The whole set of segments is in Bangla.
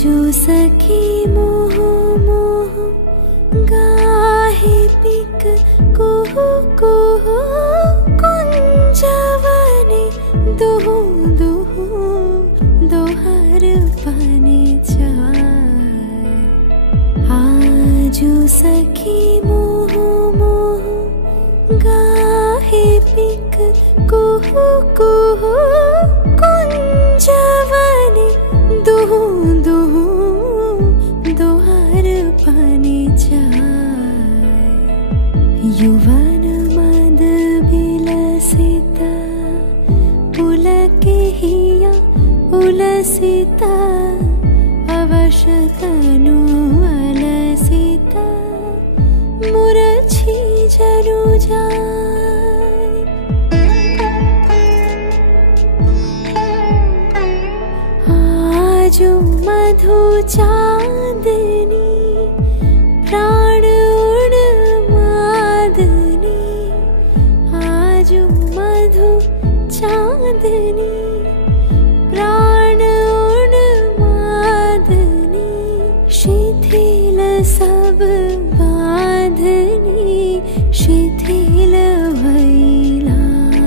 जो सखी मोह मोह गाहे पिक कुहु कुहु कुंजवने दुहु दुहु दोहर पाने चाय। आजो सखी मोह मोह गाहे पिक कुहु कुहु कुंजवने दुहु दुहु दोहर पाने चाय। युवन मद विलसिता पुलके हिया उलसिता अवश तनु अलसिता मुरझी जनु जाय। आजो मधु चांदनी प्राण उण मादनी। आजो मधु चांदनी प्राण उण मादनी। शिथिल सब बांधनी शिथिल भैलाज।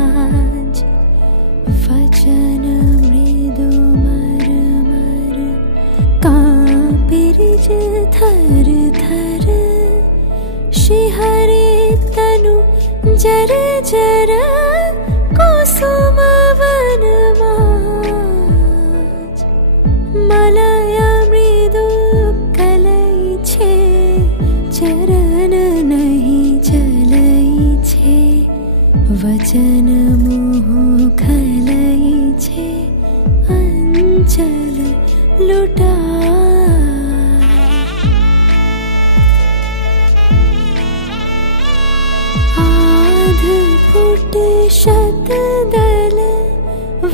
वचन मृदु मर मर कांपिरिज थर थर। शिहरे तनु जर जर कुसुम वन माज। मलय मृदु कलई छे चरण नहीं चलई छे। वचन मोह खलई छे अंचल लुटा। फुट शत दल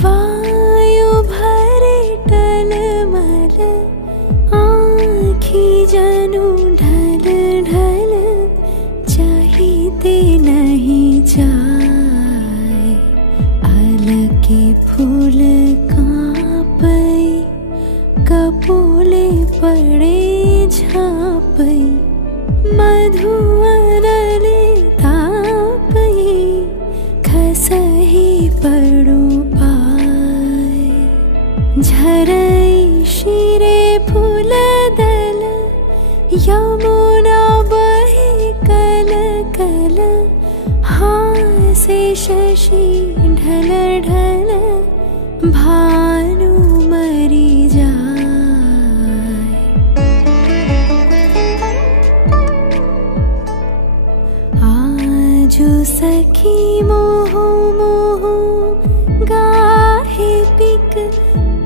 वायु भरे टल मल। आँखी जनु ढल ढल चाहिते नहीं जाय। अलके फूल कांपई कपोले पड़े झापई। मधु अरले तापई खसही पड़ो पाय। झरई शिरे फूल दल यमुना बहे कल कल। हासे शशि ढल ढल भानु मरी जाय। आजो सखी मोह मोह गाहे पिक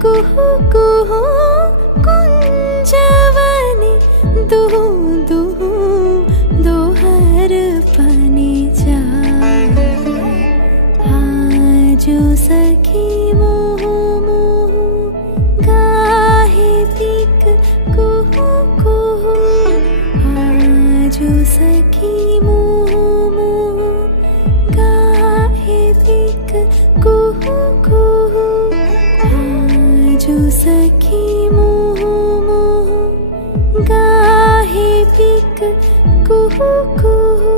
कुहु कुहु कुंजवने दुहु दुहु दोहर पाने चाय। आजो सखी मोह मोह गाहे पिक कुहु कुहु। आजो सखी मोह मोह गाहे पिक कुहु कुहु। आजो सखी मोह मोह गाहे पिक कुहु कुहु।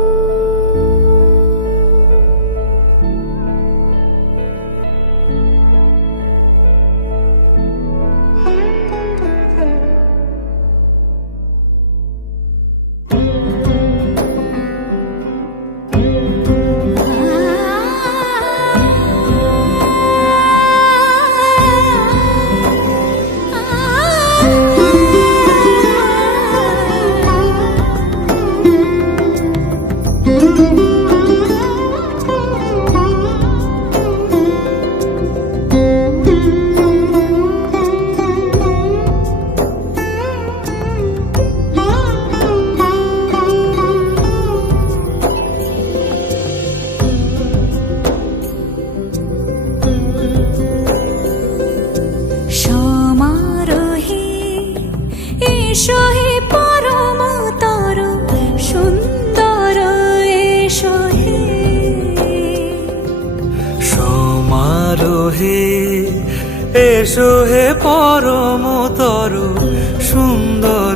এসো হে পরম তরু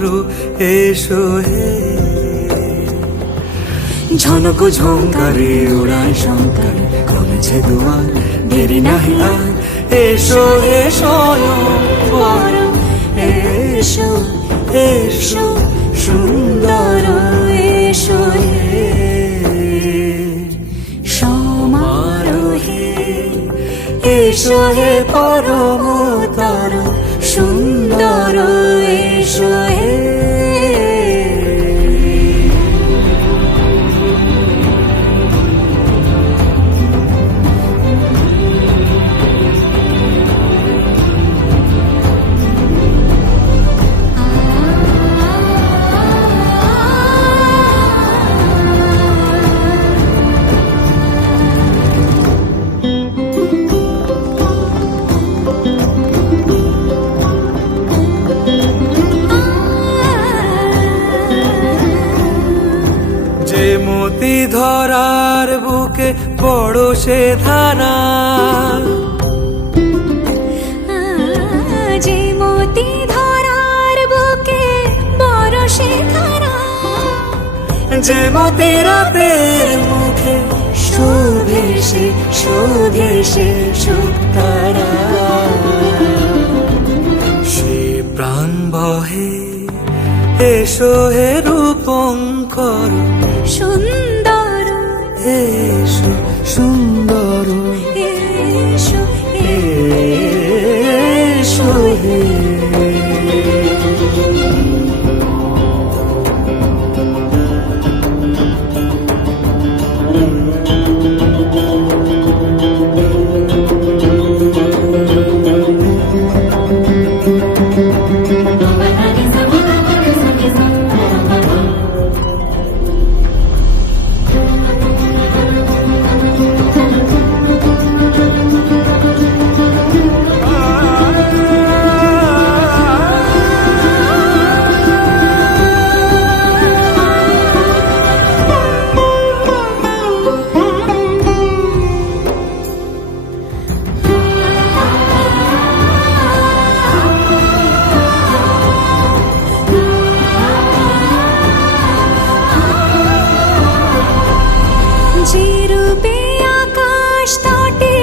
তরু এসো হে। ঝনক ঝঙ্কারে উড়ায় শঙ্কারে খুলেছে দুয়ার, দেরি নাহি আর, এসো এসো বর, এসো এসো সুন্দর এসো হে। সমারোহে এসো হে পরমতর সুন্দর এসো হে। যে মতি ধরার বুকে বড় সে ধারা, যে মতি ধরার বুকে বড় সে ধারা, যে মতি রাতের মুখে শোভে সে শোভে সে সুতারা। সে প্রাণ বহে এসো হে রূপঙ্কর সুন্দর এসো সুন্দর এসো এসো হে। যে রূপে আকাশ তটে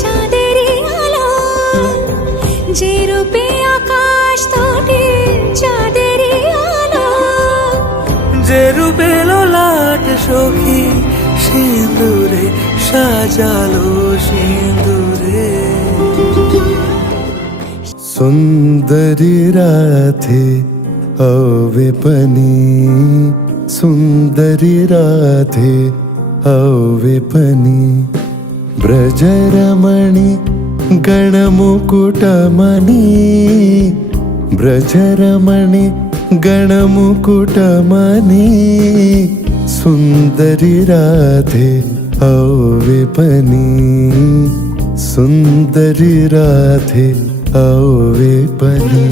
চাঁদেরই আলো, যে রূপে আকাশ তটে চাঁদেরই আলো, যে রূপে ললাট সখী সিঁদুরে সাজালো সিঁদুরে। सुंदरी राधे अवे पनी, सुंदरी राधे अवे पनी, ब्रजरमणि गणमुकुटमणि, ब्रजरमणि गणमुकुटमणि, सुंदरी राधे अवे पनी, सुंदरी राधे अवे पनी।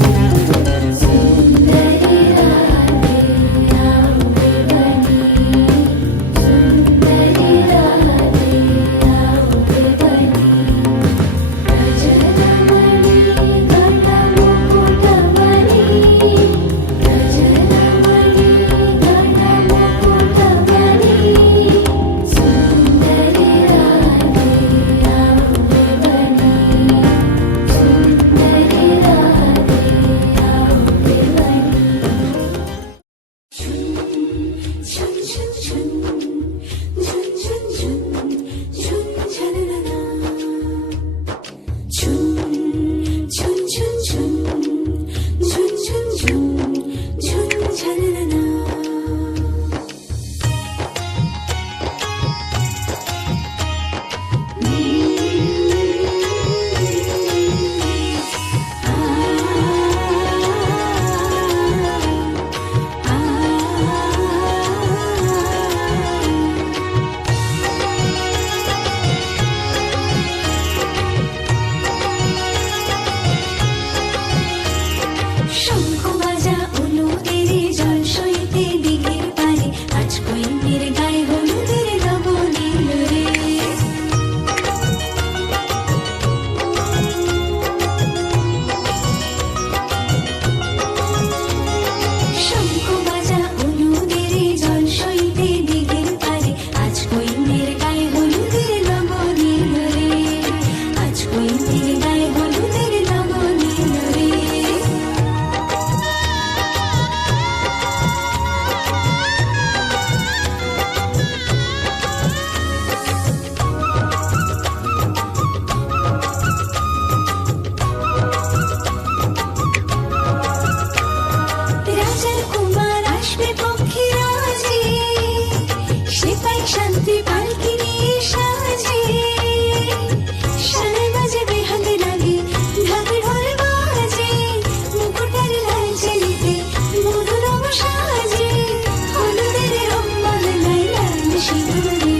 কইনের গায়ে হলুদের লগন এলো রে। রাজার কুমার আসবে পক্ষে রাজে, সেপাই শান্তি পালকি নিয়ে সাজে। সানাই বাজে বেহাগ লাগে, ঢাক ঢোল বাজে, মুকুটের লাল চেলিতে মধুর সাজে। হলুদের রং বদলায় লাল সিঁদুরে,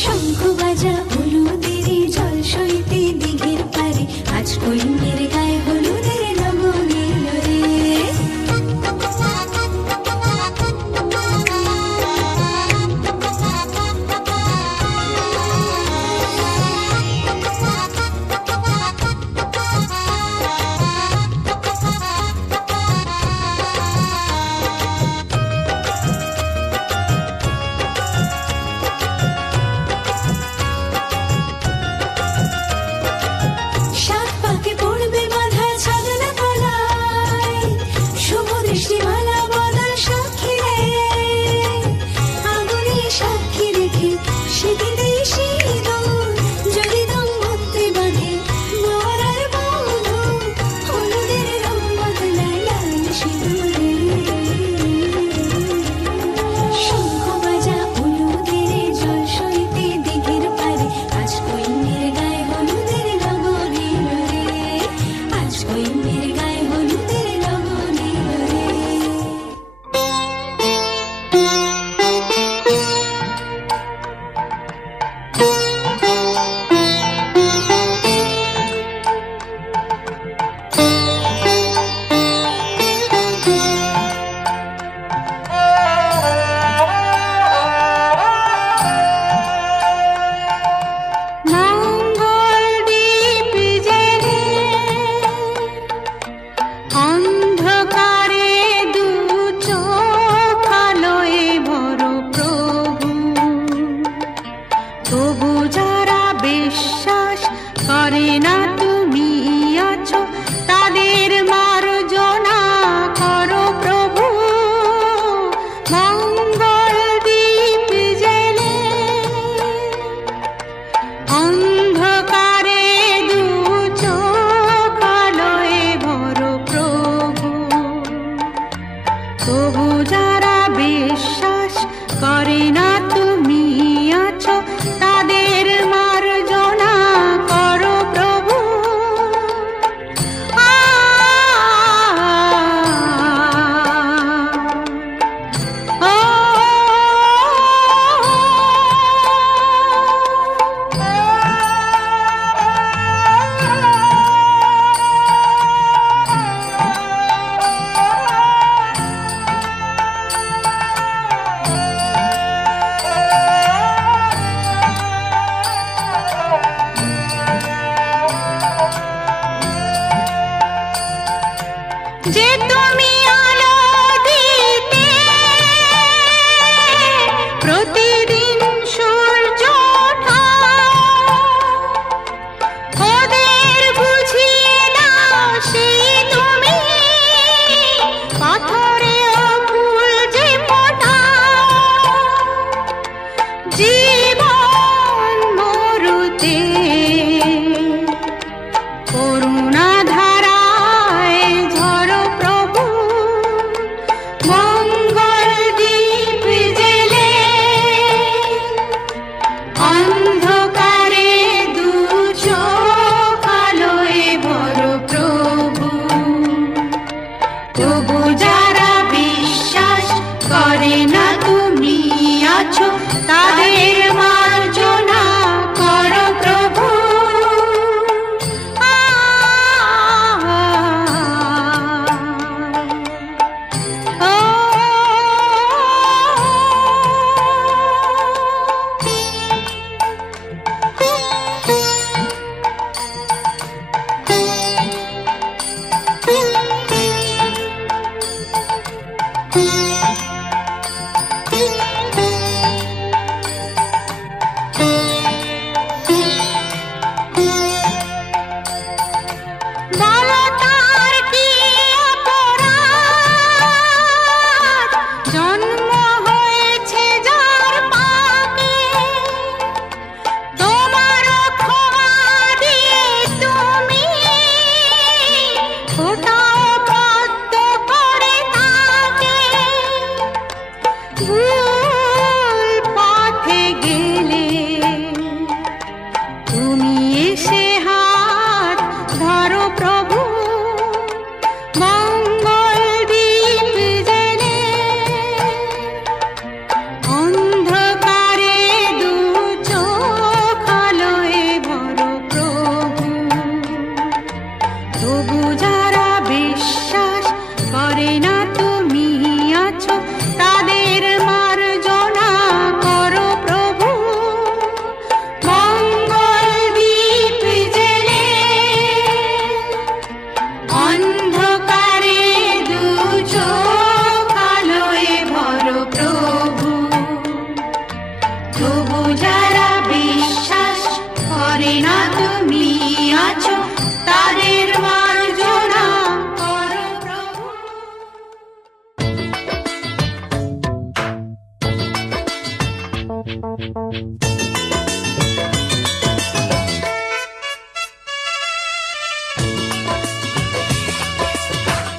শঙ্খ বাজা হলুদের জল সইতে দিঘির পারে, আজ কইনের গায়ে হলুদের লগন এলো রে। সাত পাকে পড়বে বাঁধা ছাগনা গলায়, শুভ দৃষ্টিমালা বদল সাক্ষী রে। আগুনে সাক্ষী রেখে সেদিতে সিঁদুর, যদি দম্পতি বাঁধে বর আর বধূ। হলুদের রং বদলায় লাল সিঁদুরে, শঙ্খ বাজা হলুদের জল সইতে দিঘির পারে, আজ কইনের গায়ে হলুদের লগন এলো রে। আজ কইনের গায়ে হলুদের লগন এলো রে। মঙ্গল দ্বীপ জেলে অন্ধকারে দু চোখ আলোয় ভরো প্রভু, তবু যারা বিশ্বাস করে না তুমি আছো, তাদের মার্জনা করো প্রভু। মঙ্গল দ্বীপ জেলে অন্ধকারে দু চোখ আলোয় ভরো প্রভু, তবু যারা বিশ্বাস করে না তুমি আছো, তাদের মার্জনা করো প্রভু। যে তুমি আলো দিতে প্রতিদিন সূর্য ওঠা, ওদের বুঝিয়ে দাও সেই তুমি পাথরে ফুল যে ফোটাও। জীবন মরুতে করুণা ধারায় ঝরো প্রভু, না তুমি আছো তাদের মার্জনা করো প্রভু।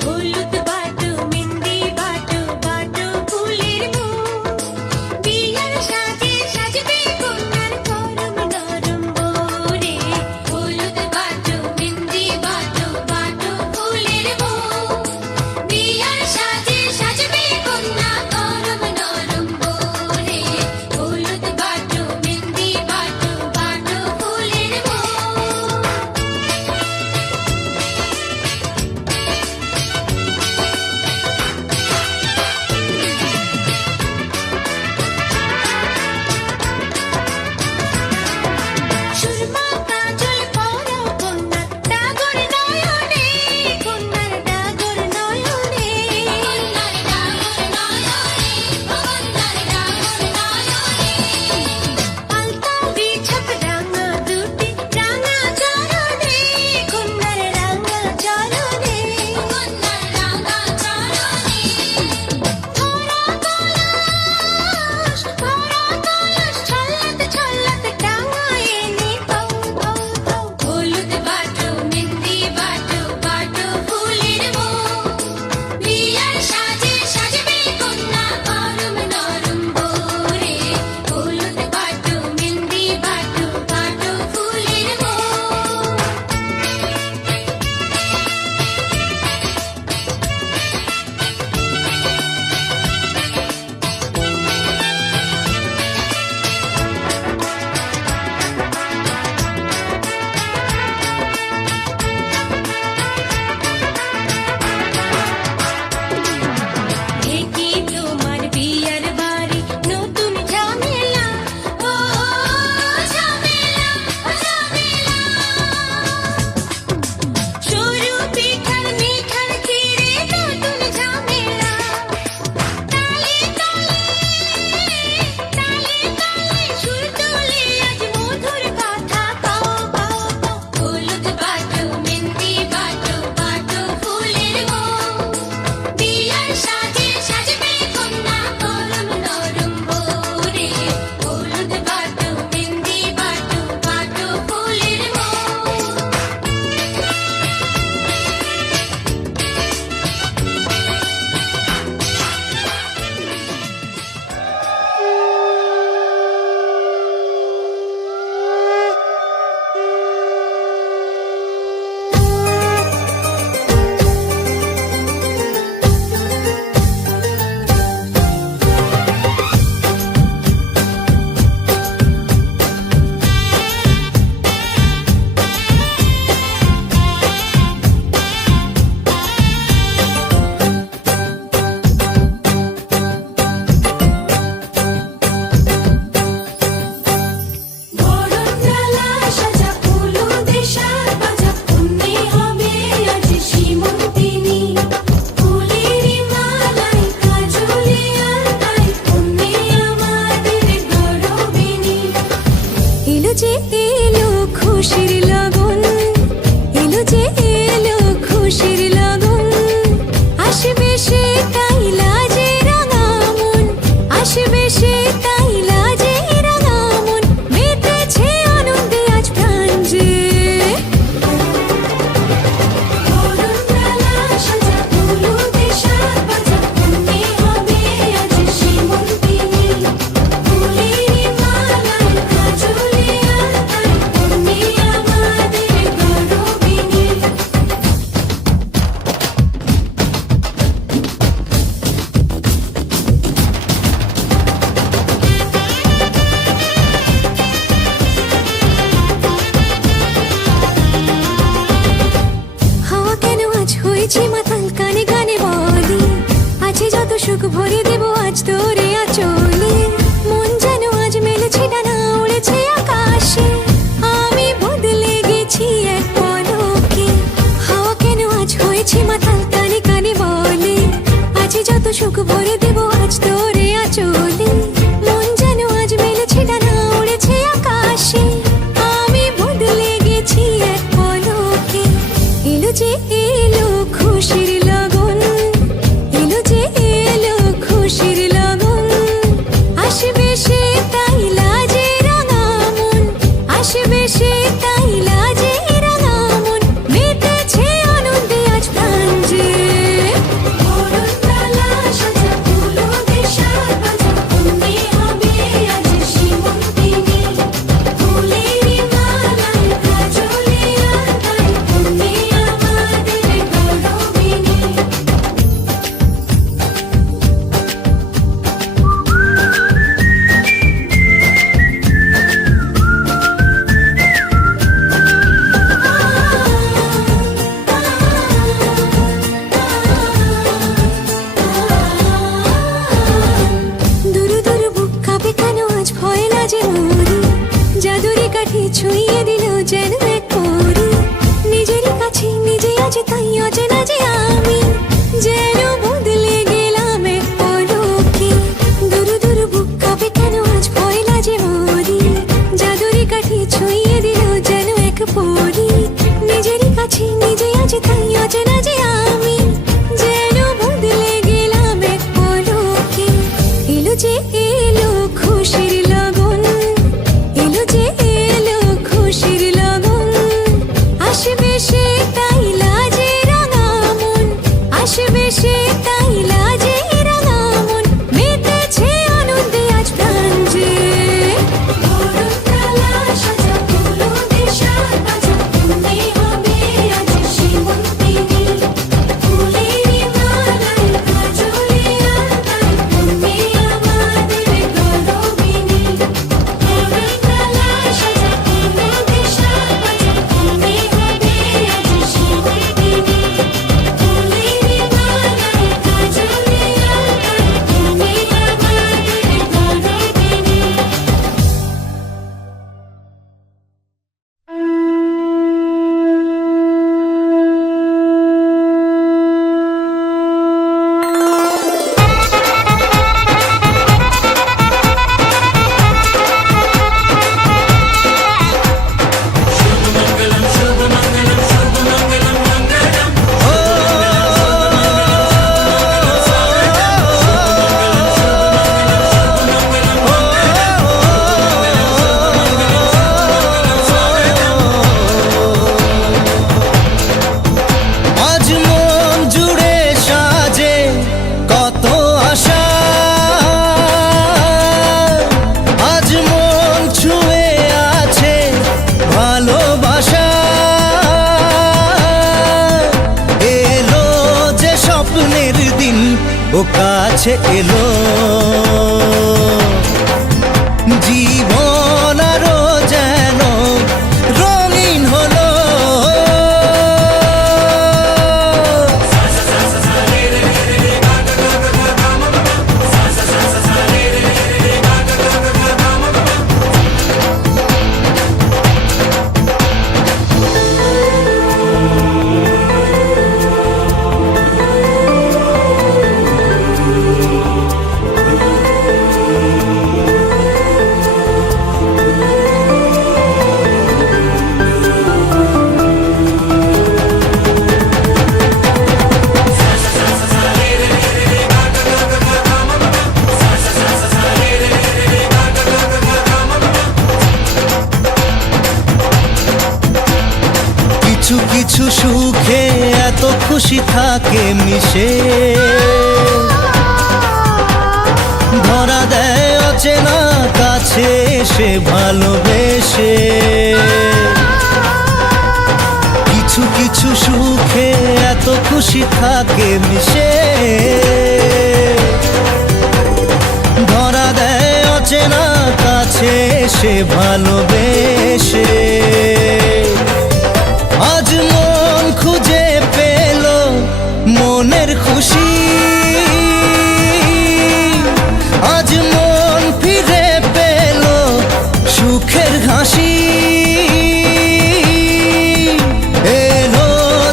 হলুদ বাটো মেহেন্দি বাটো বাটো ফুলের মুখ বিয়ার সাজে সাজবে কন্যার করম নরম বোরে। হলুদ বাটো মেহেন্দি বাটো বাটো ফুলের মুখ বিয়ার সাজে সাজবে কন্যা করম নরম বোরে। হলুদ বাটো মেহেন্দি বাটো বাটো ফুলের মুখ। সুরমা কাজল পরো কন্যা ডাগর নয়নে কন্যার ডাগর নয়নে কন্যার ডাগর নয়নে কন্যার ডাগর নয়নে। পালতা বিছাত রাঙা দুটি রাঙা চরণে কন্যার রাঙা চরণে কন্যার রাঙা চরণে। ভরা কলস ছল্লাত ছল্লাত টাঙায় এনে পাও পাও পাও। হলুদ বাটো মেহেন্দি বাটো বাটো ফুলের মুখ বিয়ার সাজে সাজবে কন্যা করম নরম বোরে। হলুদ বাটো মেহেন্দি বাটো বাটো ফুলের মুখ। একি তোমার বিয়ার বাড়ি নতুন ঝামেলা ও ঝামেলা ও ঝামেলা। সরু পিঠার মিঠার ক্ষীরে নতুন ঝামেলা। তালে তালে তালে তালে সুর তোলে আজ মধুর কথা কও কও কও। হলুদ বাটো মেহেন্দি বাটো বাটো ফুলের মুখ বিয়ার সাজে সাজবে কন্যা করম নরম বোরে। হলুদ বাটো মেহেন্দি বাটো বাটো ফুলের মুখ। বরণডালা সাজা হলুদে সাজ বাজা কন্যে হবে আজ সীমন্তিনী। ফুলের মালায় কাজলে আলতায় কন্যে আমাদের গৌরবিনী। এলো যে এলো খুশির লগন এলো যে এলো খুশির লগন। আসবে সে তাই লাজে রাঙা মন আসবে সে তাই লাজে রাঙা মন। মেতেছে আনন্দে আজ প্রাণ যে। বরণডালা সাজা হলুদে সাজ বাজা কন্যে হবে আজ সীমন্তিনী। ফুলের মালায় কাজলে আলতায় কন্যে আমাদের গৌরবিনী। হাওয়া কেন আজ হয়েছে মাতাল কানে কানে বলি আছে যত সুখ ভরে দেব আজ তোরে আঁচলে। মন যেন আজ মেলেছে ডানা উড়েছে আকাশে আমি বদলে গেছি এক পলকে। হাওয়া কেন আজ হয়েছে মাতাল কানে কানে বলে আছে যত সুখ ভরে দেব আজ তোরে আঁচলে। মন যেন আজ মেলেছে ডানা উড়েছে আকাশে আমি বদলে ও কাছে এলো জীবন আরো যেন রঙিন হলো কিছু কিছু সুখে এত খুশি থাকে মিশে ধরা দেয় অচেনা কাছে এসে ভালোবেসে কিছু কিছু সুখে এত খুশি থাকে মিশে ধরা দেয় অচেনা কাছে এসে ভালোবেসে আজ মন খুঁজে পেল মনের খুশি আজ মন ফিরে পেল সুখের হাসি এলো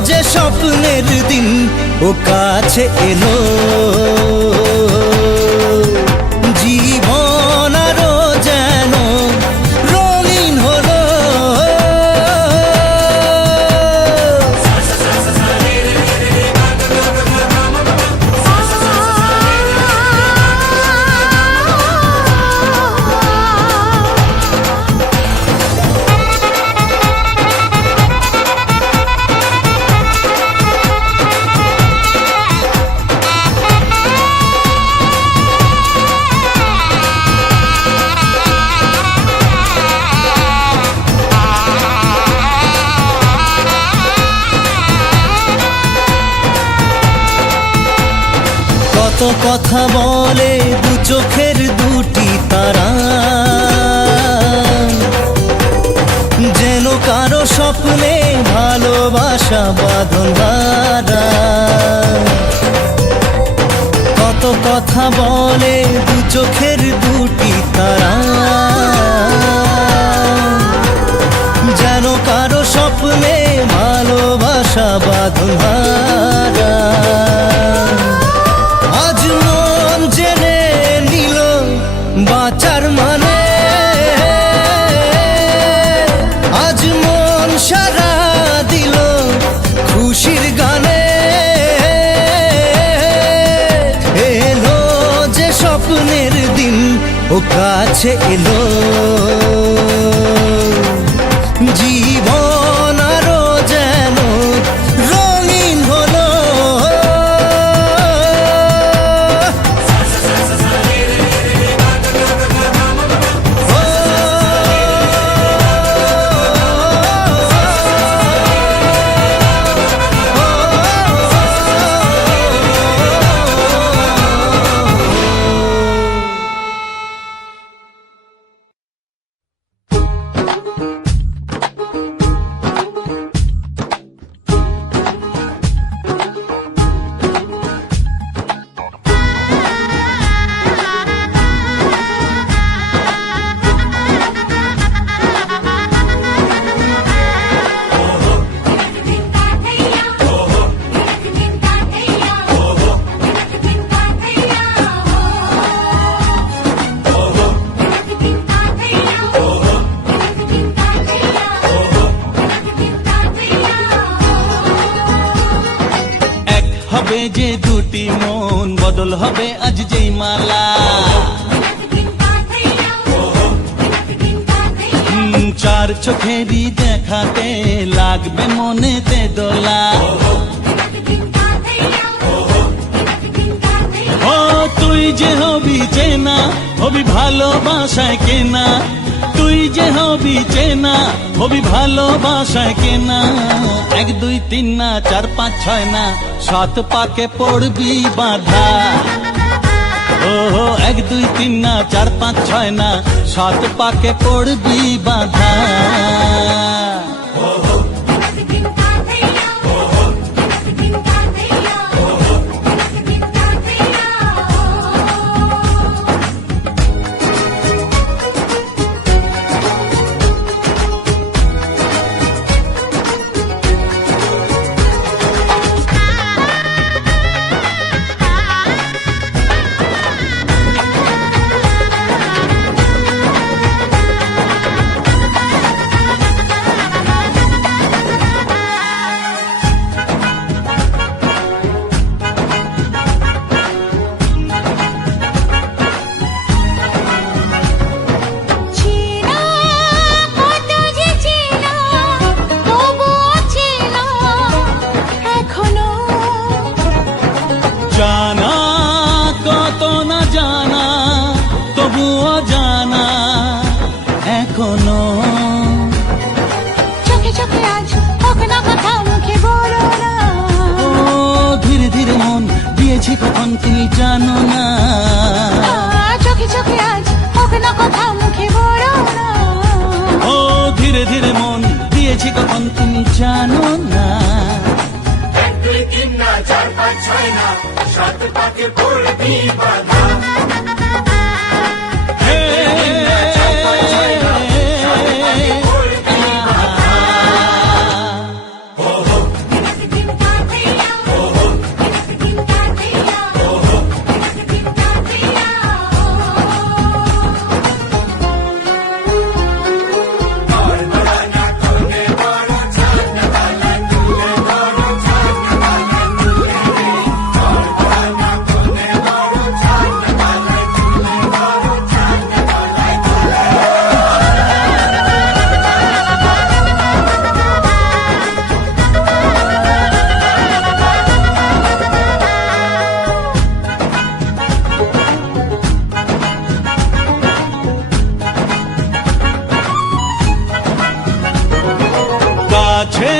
যে স্বপ্নের দিন ও কাছে এলো জীবন আরো যেন রঙিন হলো কত কথা বলে দু চোখের দুটি তারা যেন কারো স্বপ্নে ভালোবাসা বাঁধন ধরা কত কথা বলে দু চোখের দুটি তারা যেন কারো স্বপ্নে ভালোবাসা বাঁধন ধরা আজ মন জেনে নিল বাঁচার মানে আজ মন সারা দিল খুশির গানে এলো যে স্বপ্নের দিন ও কাছে এলো জীবন আরো যেন রঙিন হলো হবে যে দুটি মন বদল হবে আজ যেই মালা চার চোখেরই দেখাতে লাগবে মনেতে দোলা ও তুই যে হবি চেনা হবি ভালোবাসায় কেনা তুই তুই যে হবি চেনা, হবি ভালোবাসায় কেনা। 1 2 3 না 4 5 6 না 7 পাকে পড়বি বাধা। ও 1 2 3 না 4 5 6 না 7 পাকে পড়বি বাধা। চেনা কত যে চেনা তবুও চেনা এখনো। জানা কত না জানা তবুও জানা এখনো। চোখে চোখে আজ হোক না কথা মুখে বলো না। ও ধীরে ধীরে মন দিয়েছি কখন তুমি জানো না। চোখে চোখে আজ হোক না কথা মুখে বলো না। ও ধীরে ধীরে মন দিয়েছি কখন তুমি জানো না। 1 2 3 না 4 5 6 না 7 পাকে পড়বি বাধা। হে, কাছে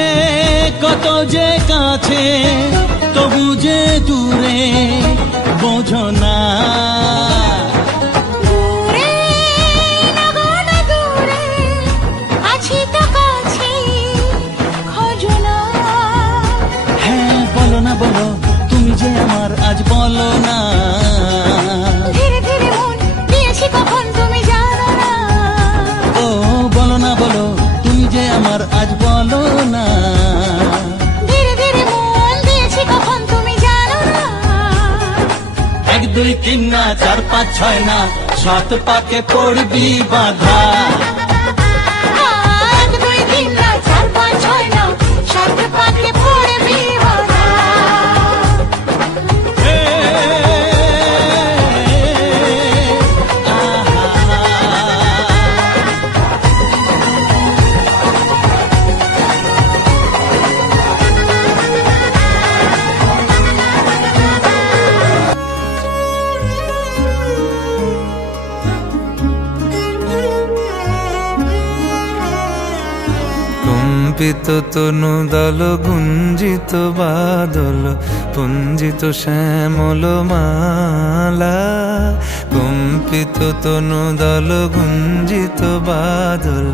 কত যে কাছে তবু যে দূরে বোঝো না। দূরে না গো না দূরে আছি তো কাছে খোঁজো না। হ্যাঁ বলো না বলো তুমি যে আমার আজ বলো না। ধীরে ধীরে মন দিয়েছি কখন তুমি জানো না। ও বলো না বলো তুমি যে আমার আজ বলো না। ধীরে ধীরে মন দিয়েছি কখন তুমি জানো না। 1 2 3 না 4 5 6 না 7 পাকে পড়বি বাধা। 1 2 3 না 4 5 6 না 7 পাকে পড়বি বাধা। হে, কম্পিত তনু দল গুঞ্জিত বাদল পুঞ্জিত শ্যামল মালা। কম্পিত তনু দল গুঞ্জিত বাদল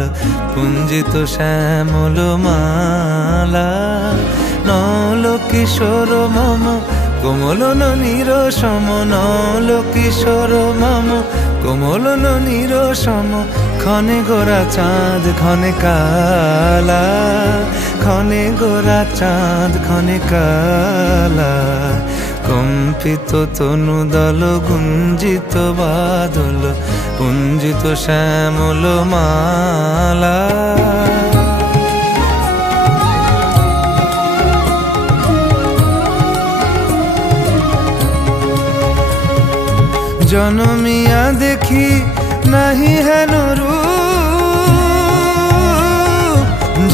পুঞ্জিত শ্যামল মালা। নল কিশোর মম কোমল নীর সম। নল কিশোর মম কোমল নীর সম। ক্ষণে গোরা চাঁদ ক্ষণে কালা। ক্ষণে গোরা চাঁদ ক্ষণে কালা। কম্পিত তনু দল গুঞ্জিত বাদল পুঞ্জিত শ্যামল মালা। জনমিয়া দেখি নাহি হেন রূপ।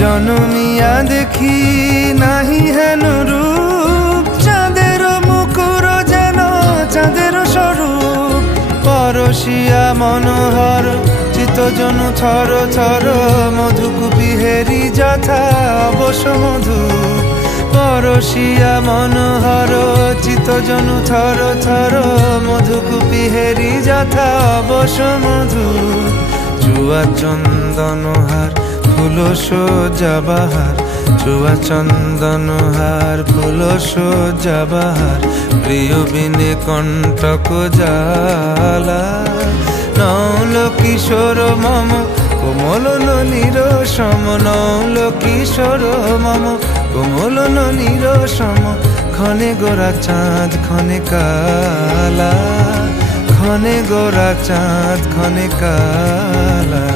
জনমিয়া দেখি নাহি হেন রূপ। চাঁদের মুকুর যেন চাঁদের স্বরূপ। পরশিয়া মনোহর চিত চিত্তজনু থর থর মধুকুপি হেরি যথা অবশ্য মধু পরশিয়া মনোহর চিত্তজনু থর থর মধুকুপি হেরি যথা অবশ্য মধু চুয়া চন্দনহার ফুল সজ্জা বাহার চুয়া চন্দনহার ফুল সজ্জা বাহার প্রিয় বিনে কণ্টক জালা নৌল কিশোর মম কোমল নলির সম নৌল কিশোর মম কোমল নলির সম ক্ষণে গোরা চাঁদ ক্ষণে কালা ক্ষণে গোরা চাঁদ ক্ষণে কালা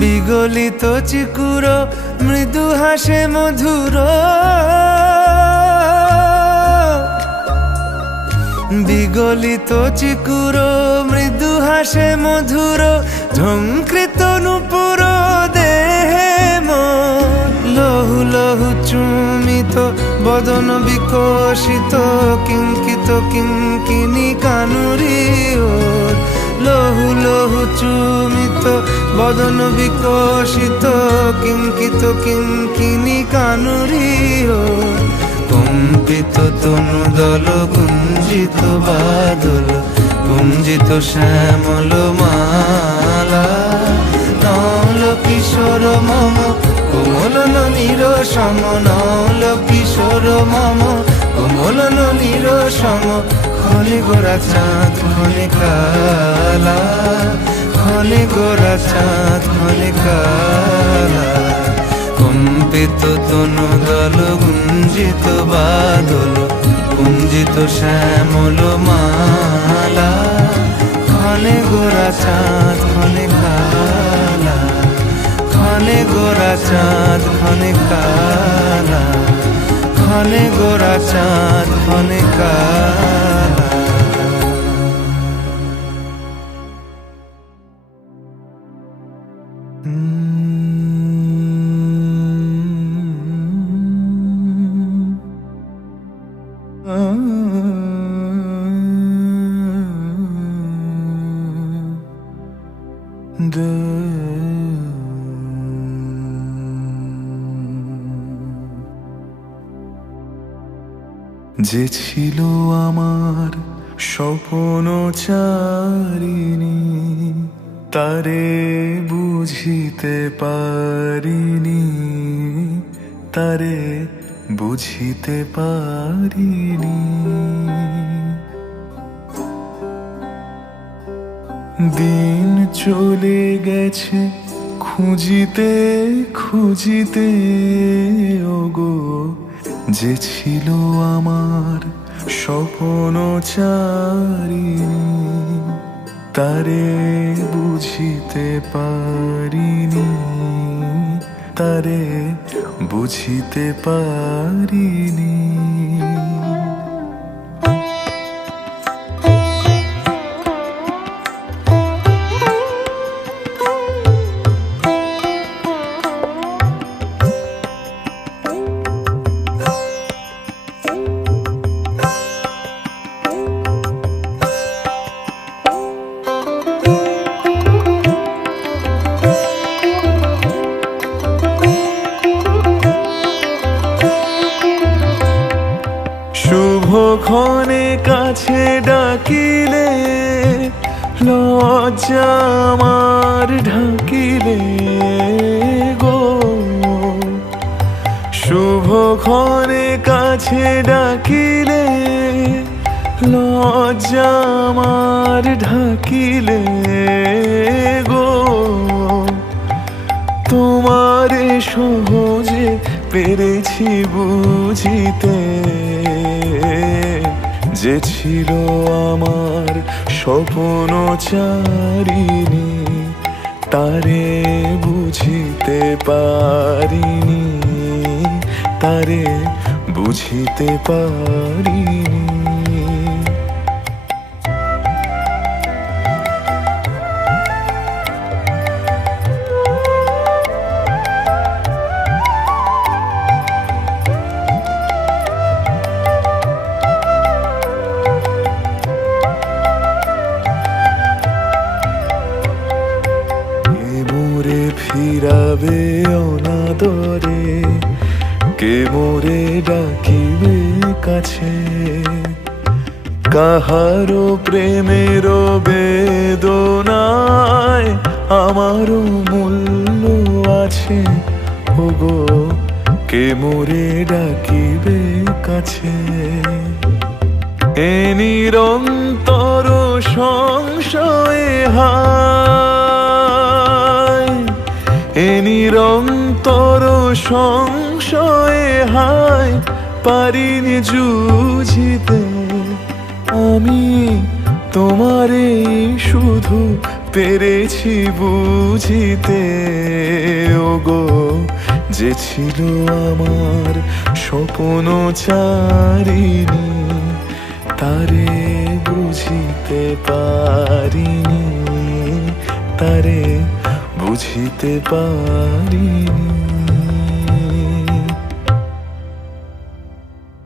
বিগলিত চিকুর মৃদু হাসে মধুর বিগলিত চিকুর মৃদু হাসে মধুর ঝঙ্কৃত নূপুর দেহে মন লহু লহু চুমিত বদন বিকশিত কিঙ্কিত কিঙ্কিনি কানুরি ওর লহু লহু চুমিত বদন বিকশিত কিঙ্কিত কিঙ্কিনি কানুরি ওর কম্পিত তনু দল কুঞ্জিত বাদল কুঞ্জিত শ্যামল মালা নল কিশোর মম কোমল নলির সম নল কিশোর মম কোমল নলির সম ক্ষণে গোরা চাঁদ ক্ষণে কালা ক্ষণে গোরা চাঁদ ক্ষণে কালা কম্পিত তনু দল গুঞ্জিত বাদল কুঞ্জিত শ্যামল মালা ক্ষণে গোরা চাঁদ ক্ষণে কালা ক্ষণে গোরা চাঁদ ক্ষণে কালা ক্ষণে গোরা চাঁদ ক্ষণে কালা যে ছিল আমার স্বপ্ন চারিণী তারে বুঝিতে পারিনি তারে বুঝিতে পারিনি দিন চলে গেছে খুঁজিতে খুঁজিতে ওগো যে ছিল আমার স্বপ্ন চারিণী তারে বুঝিতে পারিনি তারে বুঝিতে পারিনি শুভক্ষণে কাছে ডাকিলে লজ্জা আমার ঢাকিলে গো শুভক্ষণে কাছে ডাকিলে লজ্জা আমার ঢাকিলে গো তোমারে সহজে পেরেছি বুঝিতে যে ছিল আমার স্বপ্ন চারিণী তারে বুঝিতে পারিনি তারে বুঝিতে পারিনি যাবে অনাদরে, কে মোরে ডাকিবে কাছে। কাহারো প্রেমের বেদনায় আমারও মূল্য আছে, ওগো কে মোরে ডাকিবে কাছে। এ নিরন্তর সংশয়ে হায়, এ নিরন্তর সংশয়ে হায়, পারিনি জুঝিতে আমি তোমারে, শুধু পেরেছি বুঝিতে। ওগো যে ছিল আমার স্বপ্ন চারিণী, তারে বুঝিতে পারিনি, তারে বুঝিতে পারিনি।